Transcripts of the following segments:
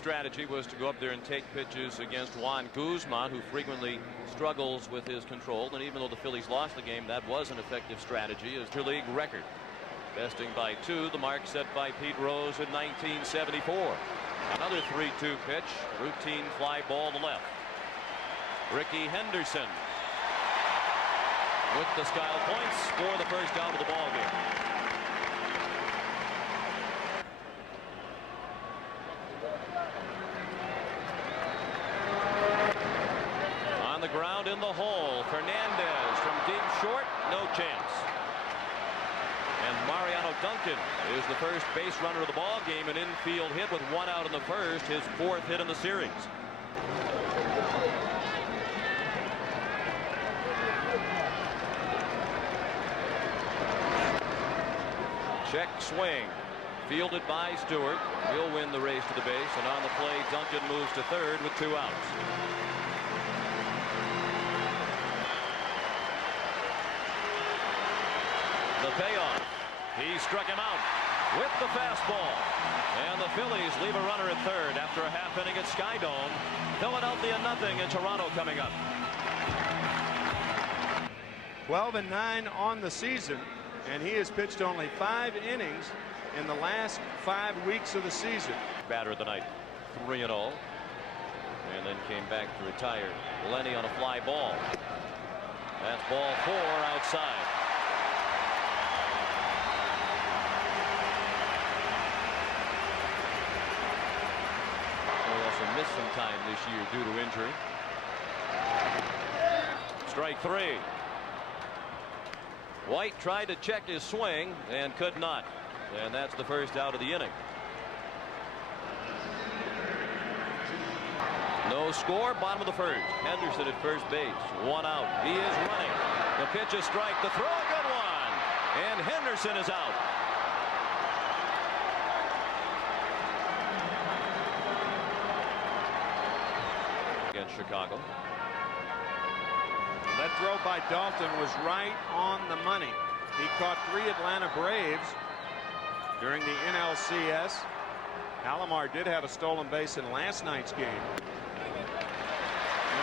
strategy was to go up there and take pitches against Juan Guzman, who frequently struggles with his control. And even though the Phillies lost the game, that was an effective strategy as their league record. Besting by 2, the mark set by Pete Rose in 1974. Another 3-2 pitch, routine fly ball to left. Ricky Henderson with the style points for the first out of the ball game. On the ground in the hole, Fernandez from deep short, no chance. And Mariano Duncan is the first base runner of the ball game, an infield hit with 1 out in the first, his 4th hit in the series. Check swing, fielded by Stewart. He'll win the race to the base, and on the play, Duncan moves to third with 2 outs. The payoff. He struck him out with the fastball. And the Phillies leave a runner at third after a half inning at Skydome. Philadelphia 0 and Toronto coming up. 12-9 on the season, and he has pitched only 5 innings in the last 5 weeks of the season. Batter of the night, 3-0. And then came back to retire. Lenny on a fly ball. That's ball 4 outside. Missed some time this year due to injury. Strike 3. White tried to check his swing and could not, and that's the first out of the inning. No score, bottom of the first. Henderson at first base, 1 out. He is running. The pitch is strike, the throw, a good one, and Henderson is out. Against Chicago. That throw by Dalton was right on the money. He caught 3 Atlanta Braves during the NLCS. Alomar did have a stolen base in last night's game.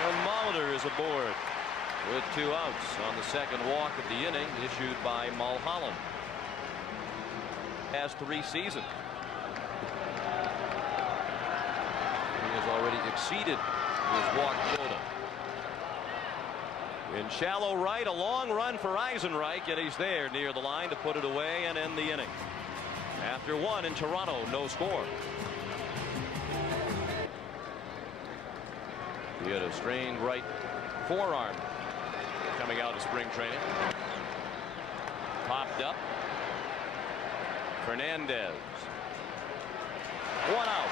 And Molitor is aboard with 2 outs on the second walk of the inning issued by Mulholland. Past 3 seasons. He has already exceeded his walk quota. In shallow right, a long run for Eisenreich, and he's there near the line to put it away and end the inning. After 1 in Toronto, no score. He had a strained right forearm coming out of spring training. Popped up. Fernandez. 1 out.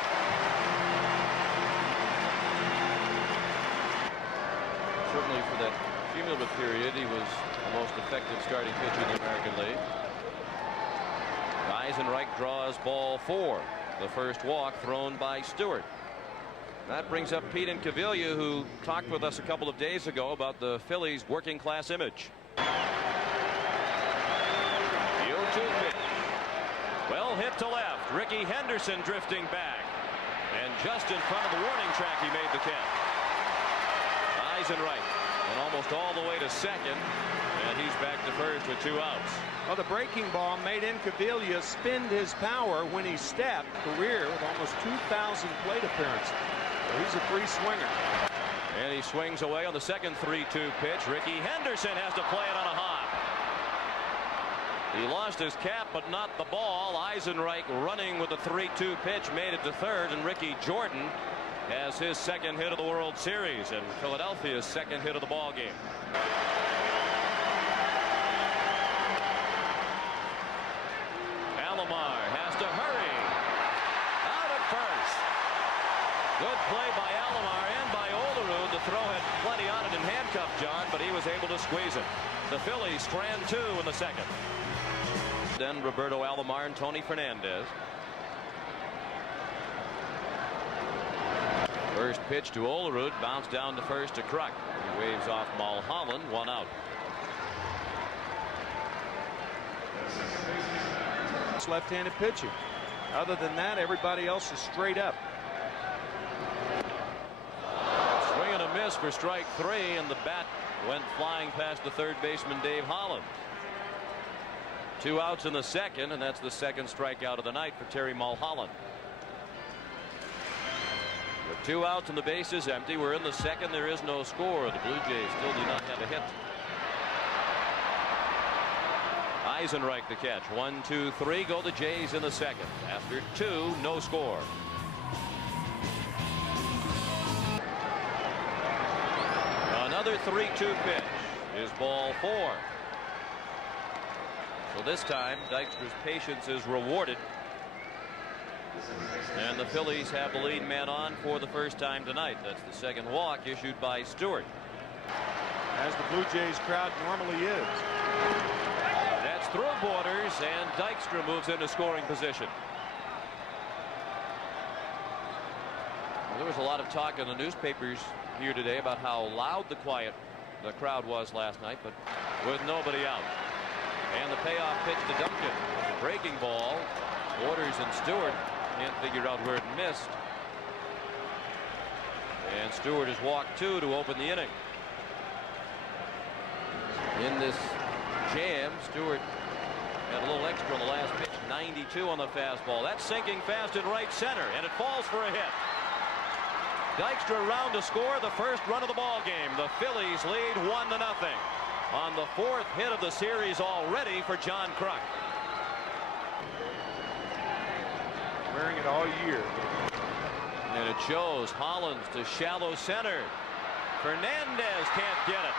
Certainly for that cumulative period, he was the most effective starting pitcher in the American League. Eisenreich draws ball 4. The first walk thrown by Stewart. That brings up Pete Incaviglia, who talked with us a couple of days ago about the Phillies' working class image. 0-2 pitch. Well hit to left. Ricky Henderson drifting back. And just in front of the warning track, he made the catch. Eisenreich, and almost all the way to second, and he's back to first with 2 outs. Well, the breaking ball made Incaviglia spend his power when he stepped. Career with almost 2,000 plate appearances. So he's a free swinger. And he swings away on the second 3-2 pitch. Ricky Henderson has to play it on a hop. He lost his cap, but not the ball. Eisenreich running with the 3-2 pitch made it to third, and Ricky Jordan has his second hit of the World Series and Philadelphia's second hit of the ball game. Alomar has to hurry out at first. Good play by Alomar and by Olerud. The throw had plenty on it and handcuffed John, but he was able to squeeze it. The Phillies strand 2 in the second. Then Roberto Alomar and Tony Fernandez. First pitch to Olerud, bounced down to first to Kruk. He waves off Mulholland, 1 out. Left-handed pitching. Other than that, everybody else is straight up. miss for strike 3, and the bat went flying past the third baseman Dave Mulholland. 2 outs in the second, and that's the second strikeout of the night for Terry Mulholland. With 2 outs and the base is empty, we're in the second. There is no score. The Blue Jays still do not have a hit. Eisenreich the catch. 1, 2, 3 go the Jays in the second. After 2, no score. Another 3-2 pitch is ball 4. So this time Dykstra's patience is rewarded, and the Phillies have the lead man on for the first time tonight. That's the second walk issued by Stewart. As the Blue Jays crowd normally is. That's through Borders, and Dykstra moves into scoring position. Well, there was a lot of talk in the newspapers here today about how loud the crowd was last night, but with nobody out. And the payoff pitch to Duncan. Breaking ball. Borders and Stewart can't figure out where it missed. And Stewart has walked 2 to open the inning. In this jam, Stewart had a little extra on the last pitch. 92 on the fastball. That's sinking fast in right center, and it falls for a hit. Dykstra around to score the first run of the ball game. The Phillies lead 1-0 on the 4th hit of the series already for John Kruk. Wearing it all year. And it shows. Hollins to shallow center. Fernandez can't get it.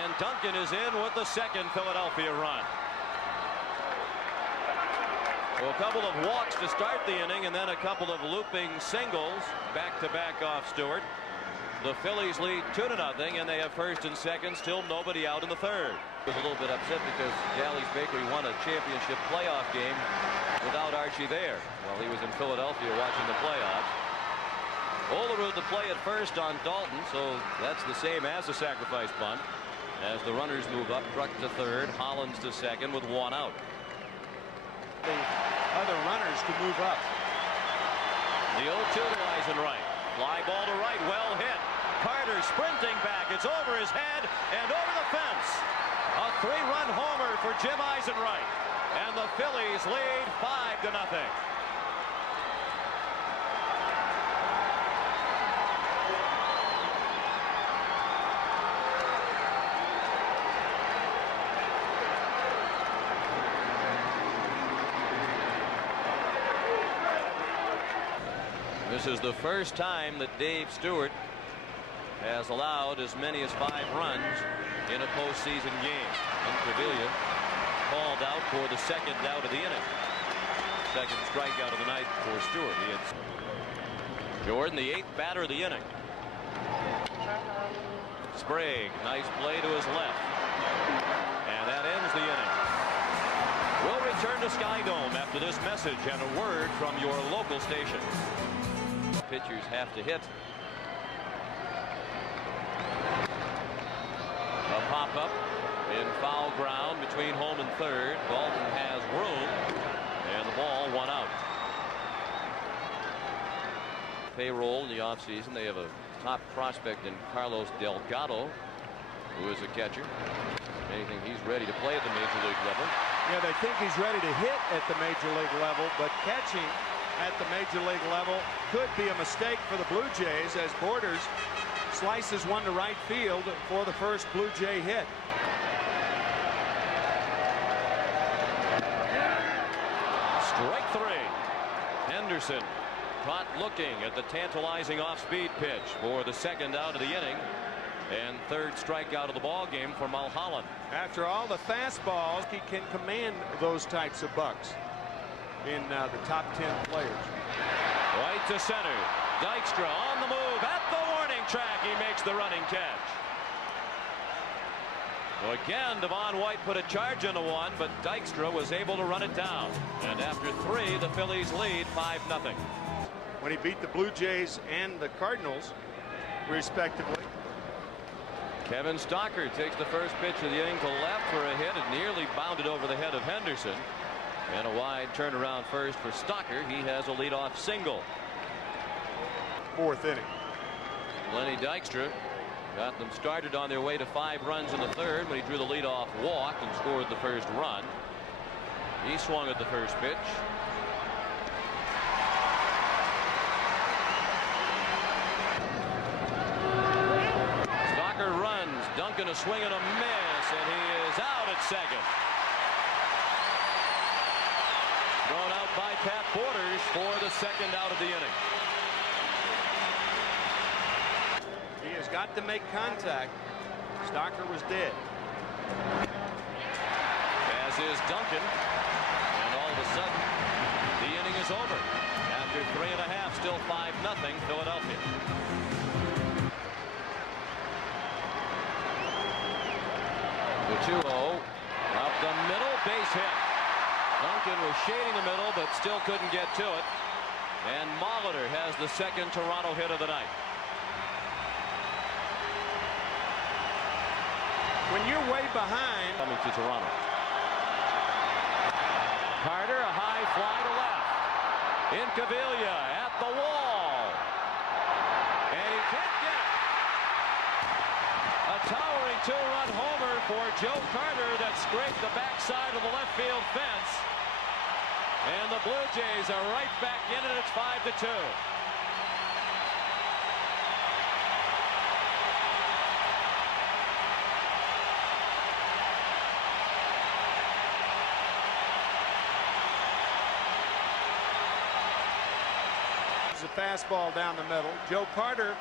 And Duncan is in with the second Philadelphia run. So a couple of walks to start the inning, and then a couple of looping singles back-to-back off Stewart. The Phillies lead 2-0, and they have first and second, still nobody out in the third. Was a little bit upset because Jally's Bakery won a championship playoff game without Archie there while he was in Philadelphia watching the playoffs. Olerud to play at first on Dalton, so that's the same as a sacrifice bunt. As the runners move up, Kruk to third, Hollins to second with 1 out. The other runners to move up. The 0-2 to Eisenreich. Fly ball to right, well hit. Carter sprinting back. It's over his head and over the fence. A 3-run homer for Jim Eisenreich. And the Phillies lead 5-0. This is the first time that Dave Stewart has allowed as many as 5 runs in a postseason game. And Trevilla called out for the second out of the inning. Second strikeout of the night for Stewart. He hits Jordan, the 8th batter of the inning. Sprague, nice play to his left. And that ends the inning. We'll return to Sky Dome after this message and a word from your local station. Pitchers have to hit. A pop-up in foul ground between home and third. Dalton has room, and the ball 1 out. Payroll in the offseason. They have a top prospect in Carlos Delgado, who is a catcher. Anything, he's ready to play at the major league level. Yeah, they think he's ready to hit at the major league level, but catching at the major league level could be a mistake for the Blue Jays as Borders slices one to right field for the first Blue Jay hit. Strike 3. Henderson caught looking at the tantalizing off-speed pitch for the second out of the inning, and third strikeout of the ball game for Mulholland. After all the fastballs, he can command those types of bucks in the top 10 players. Right to center. Dykstra on the move at the warning track. He makes the running catch. So again, Devon White put a charge into one, but Dykstra was able to run it down. And after 3, the Phillies lead 5-0. When he beat the Blue Jays and the Cardinals, respectively. Kevin Stocker takes the first pitch of the inning to left for a hit. It nearly bounded over the head of Henderson. And a wide turnaround first for Stocker. He has a leadoff single. 4th inning. Lenny Dykstra Got them started on their way to 5 runs in the third when he drew the leadoff walk and scored the first run. He swung at the first pitch. Stalker runs. Duncan a swing and a miss, and he is out at second. Thrown out by Pat Borders for the second out of the inning. He has got to make contact. Stalker was dead. As is Duncan. And all of a sudden, the inning is over. After 3.5, still 5-0 Philadelphia. The 2-0 up the middle, base hit. Duncan was shading the middle, but still couldn't get to it. And Molitor has the second Toronto hit of the night. When you're way behind. Coming to Toronto. Carter, a high fly to left. Incaviglia at the wall. And he can't get it. A towering 2-run homer for Joe Carter that scraped the backside of the left field fence. And the Blue Jays are right back in it. It's 5-2. A fastball down the middle. Joe Carter,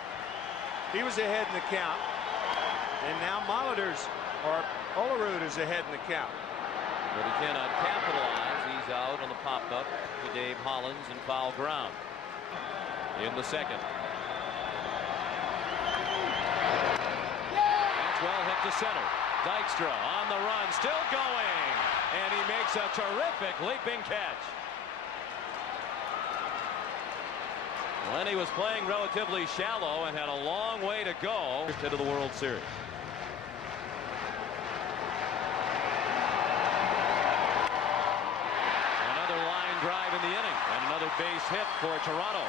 he was ahead in the count, and now Molitor's or Olerud is ahead in the count. But he cannot capitalize. He's out on the pop-up to Dave Hollins in foul ground. In the second. Maxwell hit to center. Dykstra on the run, still going, and he makes a terrific leaping catch. Lenny was playing relatively shallow and had a long way to go to the World Series. Another line drive in the inning and another base hit for Toronto.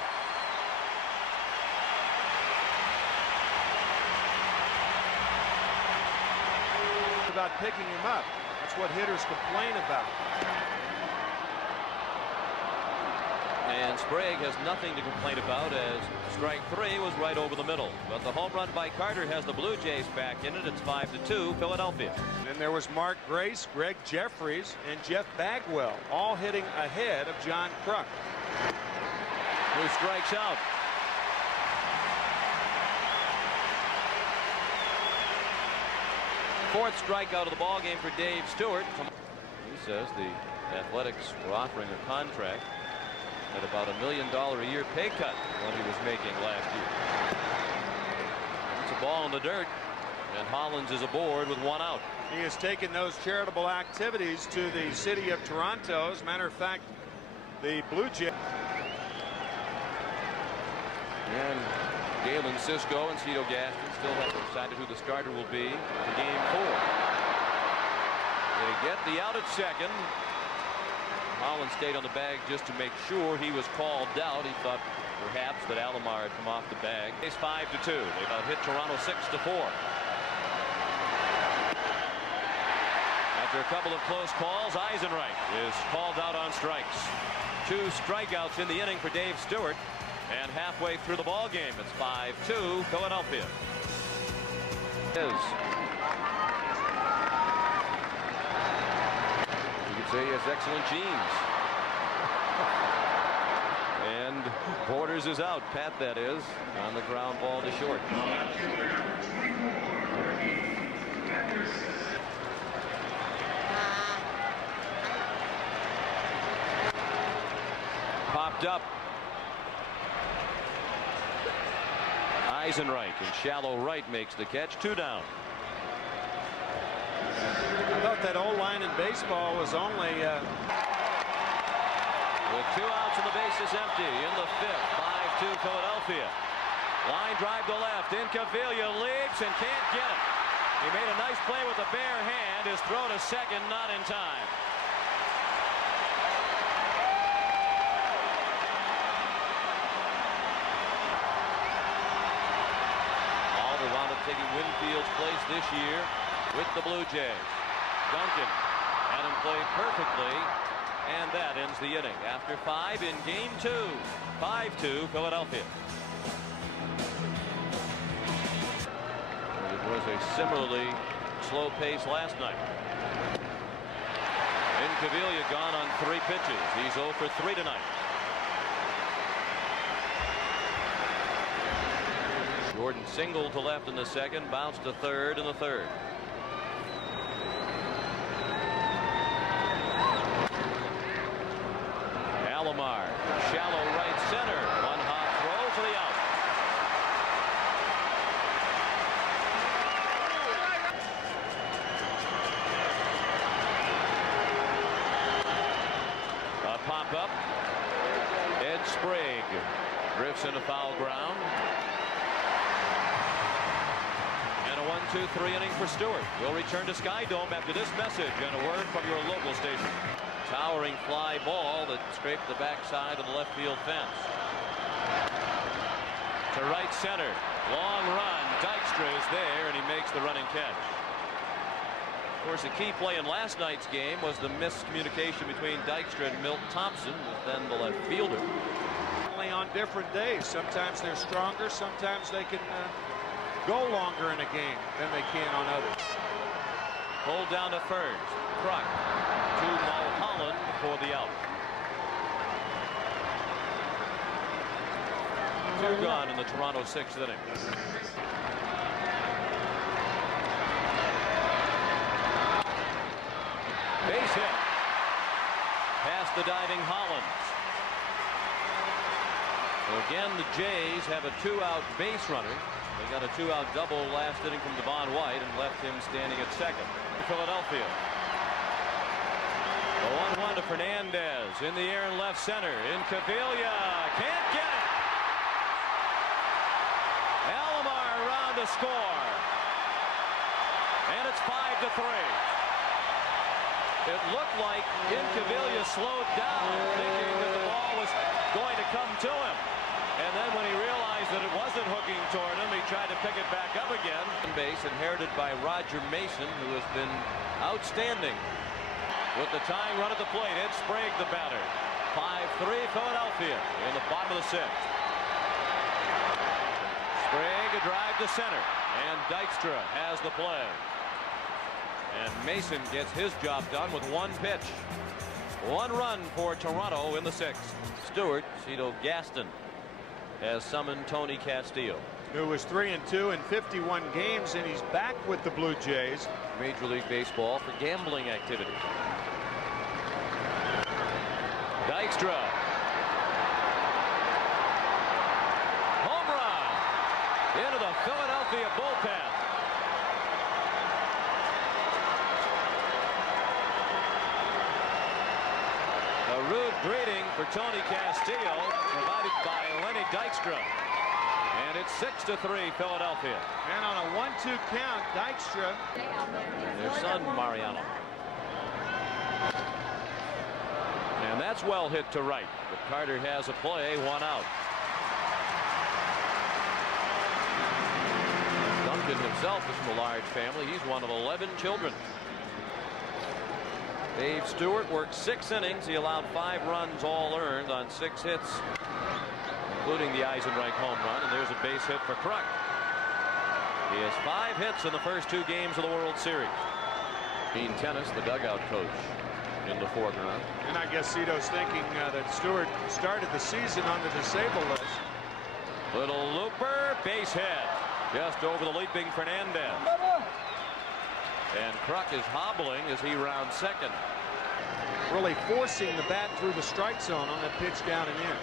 About picking him up. That's what hitters complain about. And Sprague has nothing to complain about as strike 3 was right over the middle. But the home run by Carter has the Blue Jays back in it. It's 5-2 Philadelphia. And then there was Mark Grace, Greg Jeffries, and Jeff Bagwell all hitting ahead of John Kruk. Who strikes out. Fourth strikeout of the ball game for Dave Stewart. He says the Athletics were offering a contract at about $1 million a year pay cut what he was making last year. It's a ball in the dirt, and Hollins is aboard with 1 out. He has taken those charitable activities to the city of Toronto. As a matter of fact, the Blue Jays. And Galen Cisco and Cito Gaston still haven't decided who the starter will be for game 4. They get the out at second. Holland stayed on the bag just to make sure he was called out. He thought perhaps that Alomar had come off the bag. It's 5-2. They about hit Toronto 6-4. After a couple of close calls, Eisenreich is called out on strikes. 2 strikeouts in the inning for Dave Stewart. And halfway through the ball game, it's 5-2 Philadelphia. Say he has excellent genes. And Borders is out. Pat, that is, on the ground ball to short. Popped up. Eisenreich in shallow right makes the catch. 2 down. I thought that old line in baseball was only with 2 outs and the bases empty in the 5th. 5-2 Philadelphia. Line drive to left. Incaviglia leaps and can't get it. He made a nice play with the bare hand. His throw to second not in time. All however, wound up taking Winfield's place this year with the Blue Jays. Duncan had him play perfectly, and that ends the inning. After 5 in game 2, 5-2 Philadelphia. It was a similarly slow pace last night. Incaviglia gone on 3 pitches. He's 0 for 3 tonight. Jordan singled to left in the second, bounced to third in the third. Alomar, shallow right center, one hot throw for the out. A pop up. Ed Sprague drifts into foul ground. And a 1-2-3 inning for Stewart. We'll return to Sky Dome after this message and a word from your local station. Towering fly ball that scraped the backside of the left field fence. To right center. Long run. Dykstra is there, and he makes the running catch. Of course, the key play in last night's game was the miscommunication between Dykstra and Milt Thompson, who was then the left fielder. Only on different days. Sometimes they're stronger. Sometimes they can go longer in a game than they can on others. Hold down to first. Kruk to Mulholland for the out. 2 gone in the Toronto 6th inning. Base hit. Past the diving Hollins. So again, the Jays have a 2-out base runner. They got a 2-out double last inning from Devon White and left him standing at second. Philadelphia. The 1-1 to Fernandez in the air in left center. Incaviglia can't get it. Alomar around to score. And it's 5-3. It looked like Incaviglia slowed down, thinking that the ball was going to come to him. And then when he realized that it wasn't hooking toward him, he tried to pick it back up again. Base inherited by Roger Mason, who has been outstanding. With the tying run at the plate, Ed Sprague the batter. 5-3 Philadelphia in the bottom of the 6th. Sprague a drive to center, and Dykstra has the play. And Mason gets his job done with 1 pitch. 1 run for Toronto in the 6th. Stewart, Cito Gaston has summoned Tony Castillo, who was 3-2 in 51 games, and he's back with the Blue Jays. Major League Baseball for gambling activity. Dykstra. Home run into the Philadelphia bullpen. A rude greeting for Tony Castillo, provided by Lenny Dykstra. And it's 6-3 Philadelphia. And on a 1-2 count, Dykstra. And their son Mariano. And that's well hit to right. But Carter has a play, 1 out. Duncan himself is from a large family. He's one of 11 children. Dave Stewart worked 6 innings. He allowed 5 runs, all earned on 6 hits, including the Eisenreich home run. And there's a base hit for Kruk. He has 5 hits in the first 2 games of the World Series. Bean Tennis, the dugout coach, in the foreground. And I guess Cito's thinking that Stewart started the season on the disabled list. Little looper, base hit, just over the leaping Fernandez. And Kruk is hobbling as he rounds second. Really forcing the bat through the strike zone on that pitch down and in.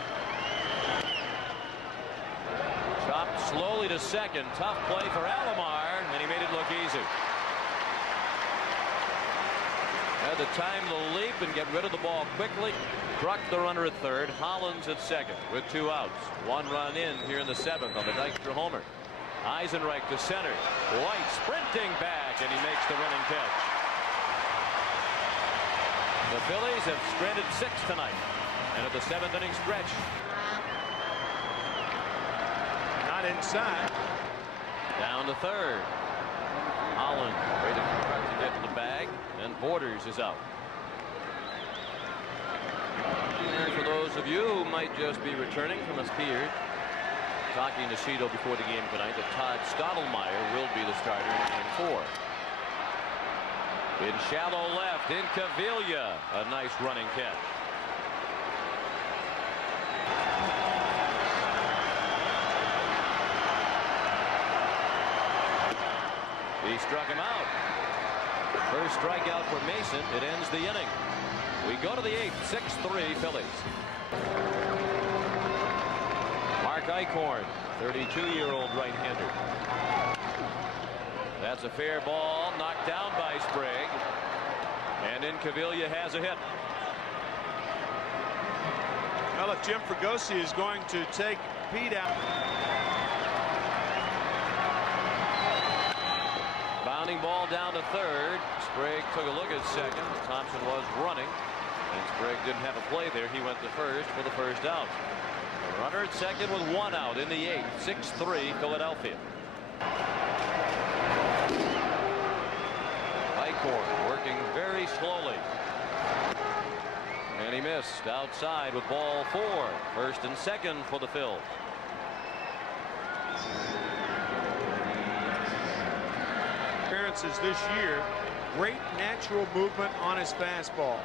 Chopped slowly to second. Tough play for Alomar, and he made it look easy. Had the time to leap and get rid of the ball quickly. Kruk the runner at third. Hollins at second with 2 outs. 1 run in here in the 7th on the Dykstra homer. Eisenreich to center. White sprinting back, and he makes the running catch. The Phillies have stranded 6 tonight, and at the 7th inning stretch. Not inside. Down to third. Holland ready to get to the bag, and Borders is out. And for those of you who might just be returning from a skier, talking to Cito before the game tonight, that Todd Stottlemyre will be the starter in Game 4. In shallow left, in Cavilla, a nice running catch. He struck him out. First strikeout for Mason. It ends the inning. We go to the 8th. 6-3 Phillies. Mark Eichhorn, 32-year-old right-hander. That's a fair ball, knocked down by Sprague. And then Cavilla has a hit. Well, if Jim Fregosi is going to take Pete out. Bounding ball down to third. Sprague took a look at second. Thompson was running, and Sprague didn't have a play there. He went to first for the first out. A runner at second with one out in the 8th. 6-3 Philadelphia. Eichhorn working very slowly. And he missed outside with ball 4. First and second for the Phils. Appearances this year. Great natural movement on his fastball.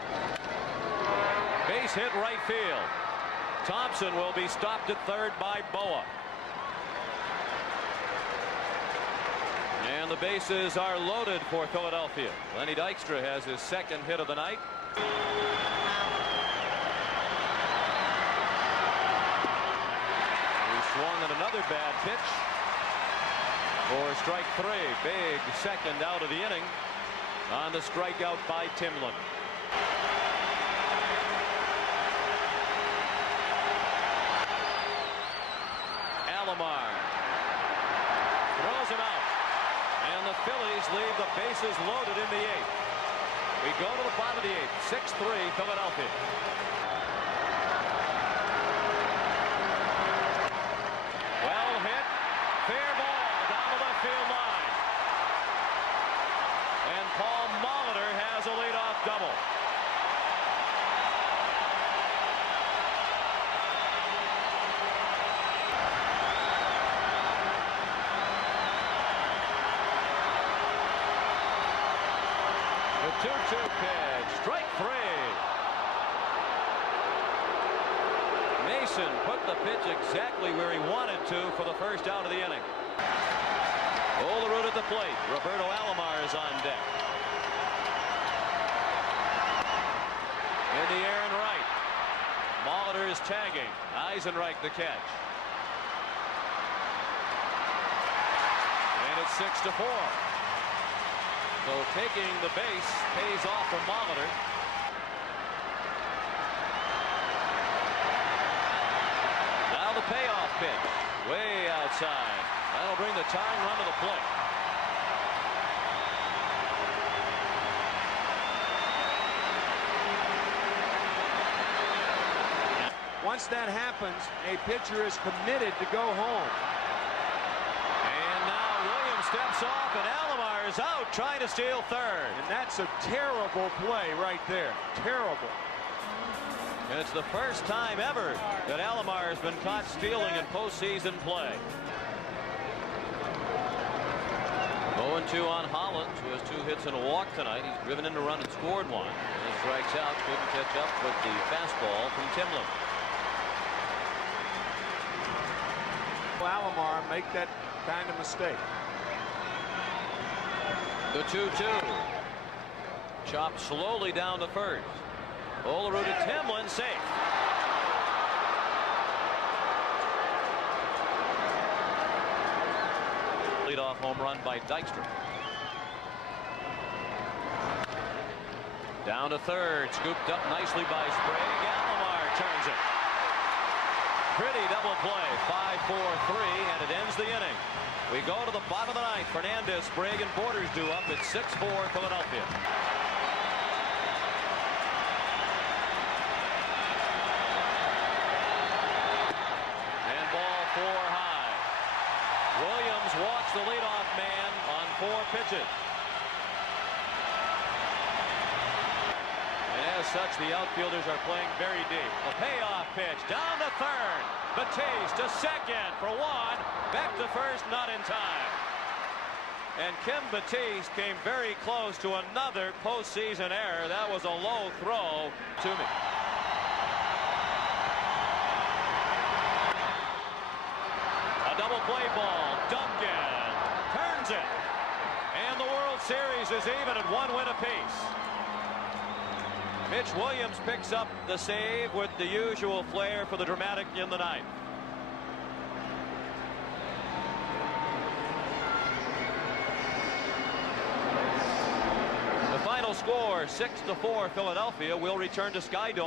Base hit right field. Thompson will be stopped at third by Boa. And the bases are loaded for Philadelphia. Lenny Dykstra has his second hit of the night. He swung at another bad pitch for strike 3. Big second out of the inning on the strikeout by Timlin. Alomar throws him out, and the Phillies leave the bases loaded in the 8th. We go to the bottom of the 8th. 6-3 Philadelphia. Well hit, fair ball down the left field line, and Paul Molitor has a leadoff double. The 2-2 pitch, strike 3. Mason put the pitch exactly where he wanted to for the first out of the inning. Olerud at the plate. Roberto Alomar is on deck. In the air and right. Molitor is tagging. Eisenreich the catch. And it's 6-4. So taking the base pays off for Molitor. Now the payoff pitch, way outside. That'll bring the tying run to the plate. Once that happens, a pitcher is committed to go home. And now Williams steps off, and Alomar is out trying to steal third. And that's a terrible play right there. Terrible. And it's the first time ever that Alomar has been caught stealing in postseason play. 0-2 on Holland, who has 2 hits and a walk tonight. He's driven in a run and scored 1. And he strikes out, couldn't catch up with the fastball from Timlin. Alomar make that kind of mistake. The 2-2. Chopped slowly down to first. Olerud to Timlin, safe. Leadoff home run by Dykstra. Down to third, scooped up nicely by Sprague. Alomar turns it. Pretty double play. 5-4-3, and it ends the inning. We go to the bottom of the 9th. Fernandez, Sprague, and Borders due up. It's 6-4 Philadelphia. And ball 4 high. Williams walks the leadoff man on 4 pitches. And as such, the outfielders are playing very deep. A payoff pitch down the third. Batiste to second for 1. Back to first, not in time. And Kim Batiste came very close to another postseason error. That was a low throw to me. A double play ball. Duncan turns it. And the World Series is even at 1 win apiece. Mitch Williams picks up the save with the usual flair for the dramatic in the ninth. The final score, 6-4 Philadelphia. Will return to Sky Dome.